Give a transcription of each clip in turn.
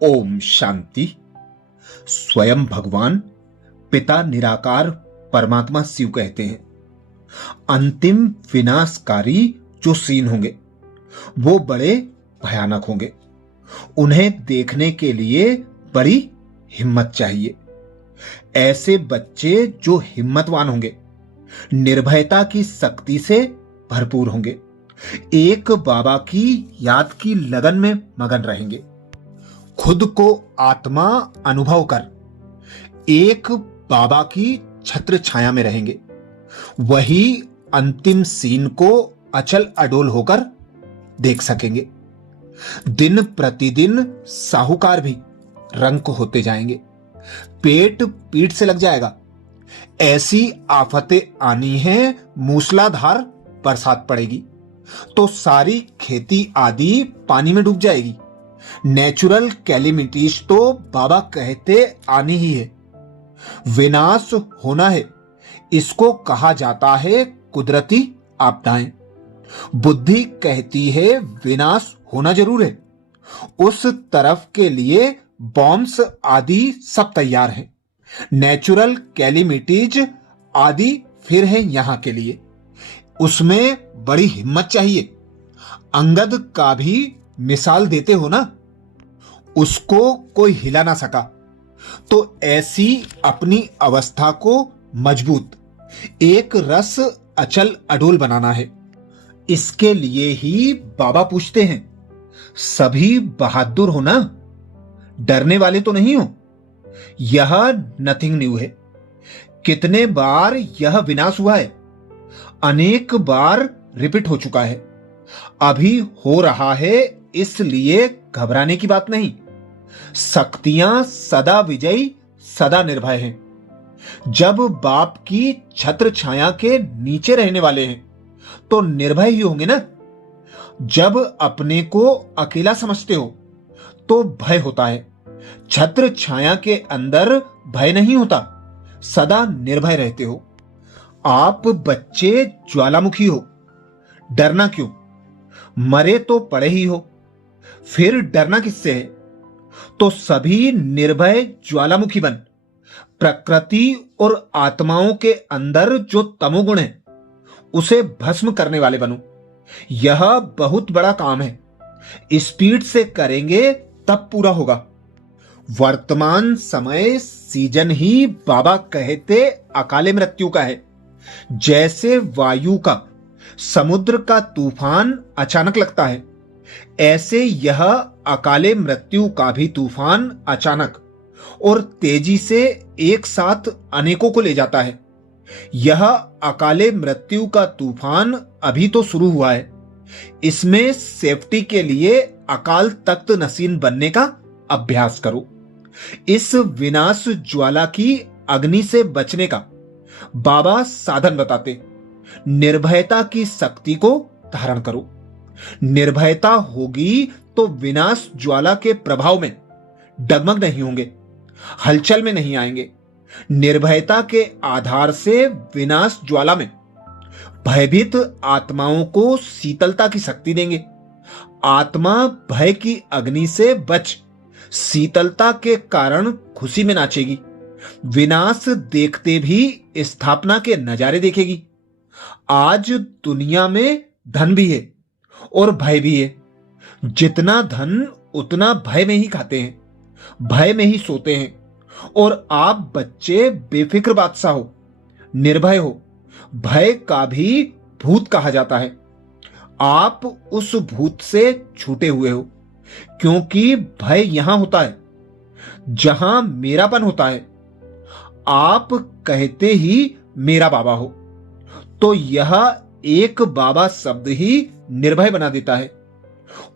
ओम शांति। स्वयं भगवान पिता निराकार परमात्मा शिव कहते हैं, अंतिम विनाशकारी जो सीन होंगे वो बड़े भयानक होंगे। उन्हें देखने के लिए बड़ी हिम्मत चाहिए। ऐसे बच्चे जो हिम्मतवान होंगे, निर्भयता की शक्ति से भरपूर होंगे, एक बाबा की याद की लगन में मगन रहेंगे। खुद को आत्मा अनुभव कर एक बाबा की छत्र छाया में रहेंगे। वही अंतिम सीन को अचल अडोल होकर देख सकेंगे। दिन प्रतिदिन साहूकार भी रंक होते जाएंगे, पेट पीठ से लग जाएगा। ऐसी आफतें आनी है, मूसलाधार बरसात पड़ेगी तो सारी खेती आदि पानी में डूब जाएगी। नेचुरल कैलेमिटीज तो बाबा कहते आनी ही है। विनाश होना है, इसको कहा जाता है कुदरती आपदाएं। बुद्धि कहती है विनाश होना जरूर है। उस तरफ के लिए बॉम्ब्स आदि सब तैयार हैं। नेचुरल कैलेमिटीज आदि फिर है यहां के लिए। उसमें बड़ी हिम्मत चाहिए। अंगद का भी मिसाल देते हो ना, उसको कोई हिला ना सका। तो ऐसी अपनी अवस्था को मजबूत, एक रस अचल अडोल बनाना है। इसके लिए ही बाबा पूछते हैं, सभी बहादुर हो ना, डरने वाले तो नहीं हो। यह नथिंग न्यू है। कितने बार यह विनाश हुआ है, अनेक बार रिपीट हो चुका है, अभी हो रहा है, इसलिए घबराने की बात नहीं। शक्तियां सदा विजयी, सदा निर्भय हैं। जब बाप की छत्र छाया के नीचे रहने वाले हैं तो निर्भय ही होंगे ना। जब अपने को अकेला समझते हो तो भय होता है। छत्र छाया के अंदर भय नहीं होता, सदा निर्भय रहते हो। आप बच्चे ज्वालामुखी हो, डरना क्यों? मरे तो पड़े ही हो, फिर डरना किससे है? तो सभी निर्भय ज्वालामुखी बन प्रकृति और आत्माओं के अंदर जो तमोगुण है उसे भस्म करने वाले बनो। यह बहुत बड़ा काम है, स्पीड से करेंगे तब पूरा होगा। वर्तमान समय सीजन ही बाबा कहते अकाले मृत्यु का है। जैसे वायु का, समुद्र का तूफान अचानक लगता है, ऐसे यह अकाले मृत्यु का भी तूफान अचानक और तेजी से एक साथ अनेकों को ले जाता है। यह अकाले मृत्यु का तूफान अभी तो शुरू हुआ है। इसमें सेफ्टी के लिए अकाल तख्त नसीन बनने का अभ्यास करो। इस विनाश ज्वाला की अग्नि से बचने का बाबा साधन बताते। निर्भयता की शक्ति को धारण करो। निर्भयता होगी तो विनाश ज्वाला के प्रभाव में डगमग नहीं होंगे, हलचल में नहीं आएंगे। निर्भयता के आधार से विनाश ज्वाला में भयभीत आत्माओं को शीतलता की शक्ति देंगे। आत्मा भय की अग्नि से बच शीतलता के कारण खुशी में नाचेगी। विनाश देखते भी स्थापना के नजारे देखेगी। आज दुनिया में धन भी है और भय भी है। जितना धन उतना भय में ही खाते हैं, भय में ही सोते हैं। और आप बच्चे बेफिक्र बादशाह हो, निर्भय हो। भय का भी भूत कहा जाता है। आप उस भूत से छूटे हुए हो, क्योंकि भय यहां होता है जहां मेरापन होता है। आप कहते ही मेरा बाबा हो, तो यह एक बाबा शब्द ही निर्भय बना देता है।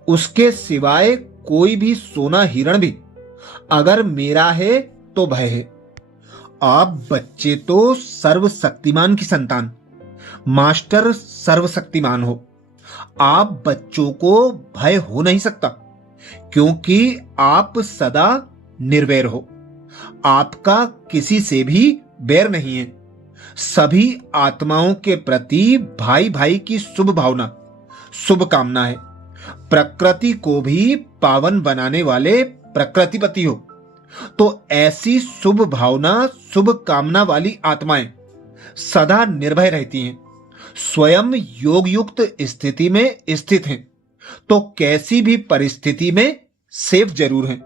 उसके सिवाय कोई भी सोना हिरण भी अगर मेरा है तो भय है। आप बच्चे तो सर्वशक्तिमान की संतान, मास्टर सर्वशक्तिमान हो। आप बच्चों को भय हो नहीं सकता, क्योंकि आप सदा निर्वैर हो। आपका किसी से भी बैर नहीं है। सभी आत्माओं के प्रति भाई भाई की शुभ भावना, शुभ कामना है। प्रकृति को भी पावन बनाने वाले प्रकृतिपति हो, तो ऐसी शुभ भावना, शुभ कामना वाली आत्माएं सदा निर्भय रहती हैं। स्वयं योग युक्त स्थिति में स्थित हैं तो कैसी भी परिस्थिति में सेफ जरूर हैं।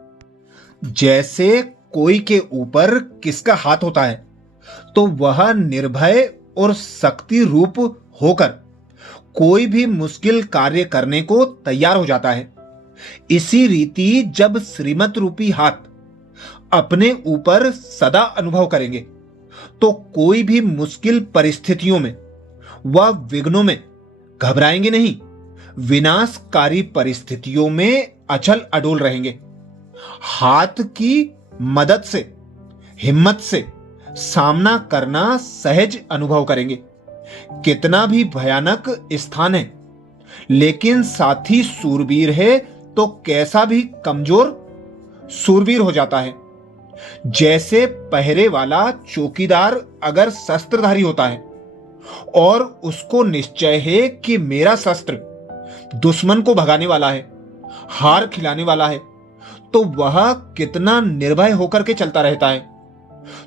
जैसे कोई के ऊपर किसका हाथ होता है तो वह निर्भय और शक्ति रूप होकर कोई भी मुश्किल कार्य करने को तैयार हो जाता है। इसी रीति जब श्रीमत रूपी हाथ अपने ऊपर सदा अनुभव करेंगे तो कोई भी मुश्किल परिस्थितियों में व विघ्नों में घबराएंगे नहीं, विनाशकारी परिस्थितियों में अचल अडोल रहेंगे। हाथ की मदद से, हिम्मत से सामना करना सहज अनुभव करेंगे। कितना भी भयानक स्थान है लेकिन साथी सूरवीर है तो कैसा भी कमजोर सूरवीर हो जाता है। जैसे पहरे वाला चौकीदार अगर शस्त्रधारी होता है और उसको निश्चय है कि मेरा शस्त्र दुश्मन को भगाने वाला है, हार खिलाने वाला है, तो वह कितना निर्भय होकर के चलता रहता है।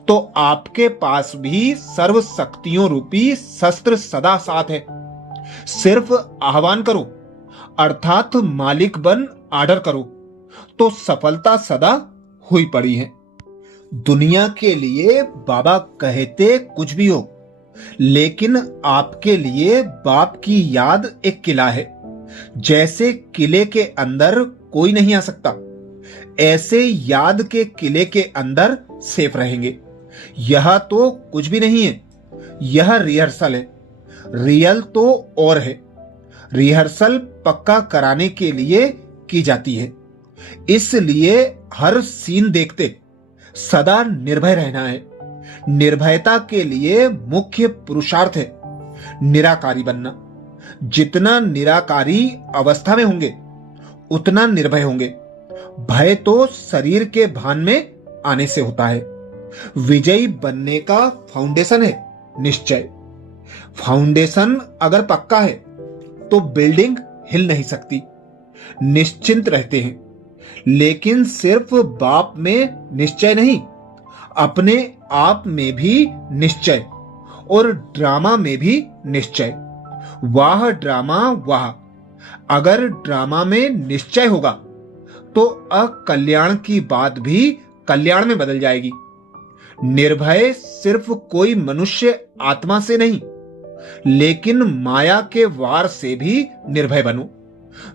तो आपके पास भी सर्व शक्तियों रूपी शस्त्र सदा साथ है। सिर्फ आह्वान करो अर्थात मालिक बन आर्डर करो तो सफलता सदा हुई पड़ी है। दुनिया के लिए बाबा कहते कुछ भी हो, लेकिन आपके लिए बाप की याद एक किला है। जैसे किले के अंदर कोई नहीं आ सकता, ऐसे याद के किले के अंदर सेफ रहेंगे। यह तो कुछ भी नहीं है, यह रिहर्सल है। रियल तो और है, रिहर्सल पक्का कराने के लिए की जाती है। इसलिए हर सीन देखते सदा निर्भय रहना है। निर्भयता के लिए मुख्य पुरुषार्थ है निराकारी बनना। जितना निराकारी अवस्था में होंगे उतना निर्भय होंगे। भय तो शरीर के भान में आने से होता है। विजयी बनने का फाउंडेशन है निश्चय। फाउंडेशन अगर पक्का है तो बिल्डिंग हिल नहीं सकती। निश्चिंत रहते हैं, लेकिन सिर्फ बाप में निश्चय नहीं, अपने आप में भी निश्चय और ड्रामा में भी निश्चय। वाह ड्रामा वाह। अगर ड्रामा में निश्चय होगा तो अकल्याण की बात भी कल्याण में बदल जाएगी। निर्भय सिर्फ कोई मनुष्य आत्मा से नहीं, लेकिन माया के वार से भी निर्भय बनो।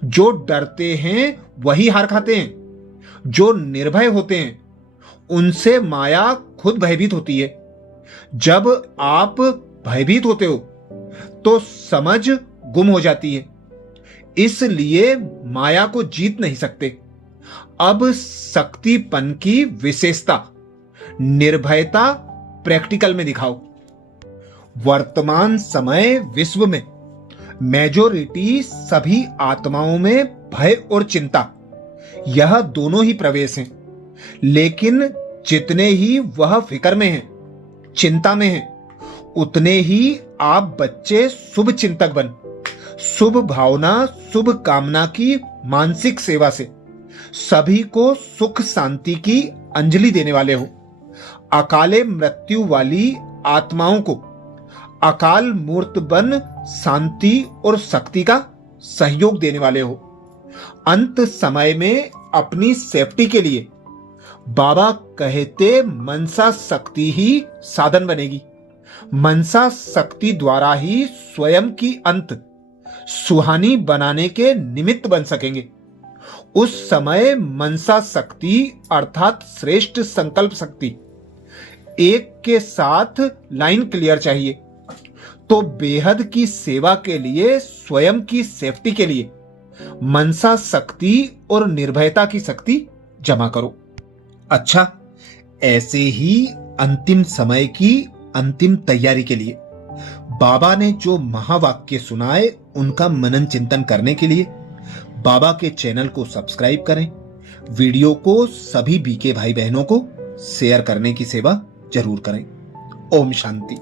जो डरते हैं वही हार खाते हैं। जो निर्भय होते हैं उनसे माया खुद भयभीत होती है। जब आप भयभीत होते हो तो समझ गुम हो जाती है, इसलिए माया को जीत नहीं सकते। अब शक्तिपन की विशेषता निर्भयता प्रैक्टिकल में दिखाओ। वर्तमान समय विश्व में मेजोरिटी सभी आत्माओं में भय और चिंता, यह दोनों ही प्रवेश हैं। लेकिन जितने ही वह फिक्र में हैं, चिंता में हैं, उतने ही आप बच्चे शुभ चिंतक बन, शुभ भावना, शुभ कामना की मानसिक सेवा से सभी को सुख शांति की अंजलि देने वाले हो। अकाले मृत्यु वाली आत्माओं को अकाल मूर्त बन शांति और शक्ति का सहयोग देने वाले हो। अंत समय में अपनी सेफ्टी के लिए बाबा कहते मनसा शक्ति ही साधन बनेगी। मनसा शक्ति द्वारा ही स्वयं की अंत सुहानी बनाने के निमित्त बन सकेंगे। उस समय मनसा शक्ति अर्थात श्रेष्ठ संकल्प शक्ति एक के साथ लाइन क्लियर चाहिए। तो बेहद की सेवा के लिए, स्वयं की सेफ्टी के लिए मनसा शक्ति और निर्भयता की शक्ति जमा करो। अच्छा, ऐसे ही अंतिम समय की अंतिम तैयारी के लिए बाबा ने जो महावाक्य सुनाए उनका मनन चिंतन करने के लिए बाबा के चैनल को सब्सक्राइब करें। वीडियो को सभी बीके भाई बहनों को शेयर करने की सेवा जरूर करें। ओम शांति।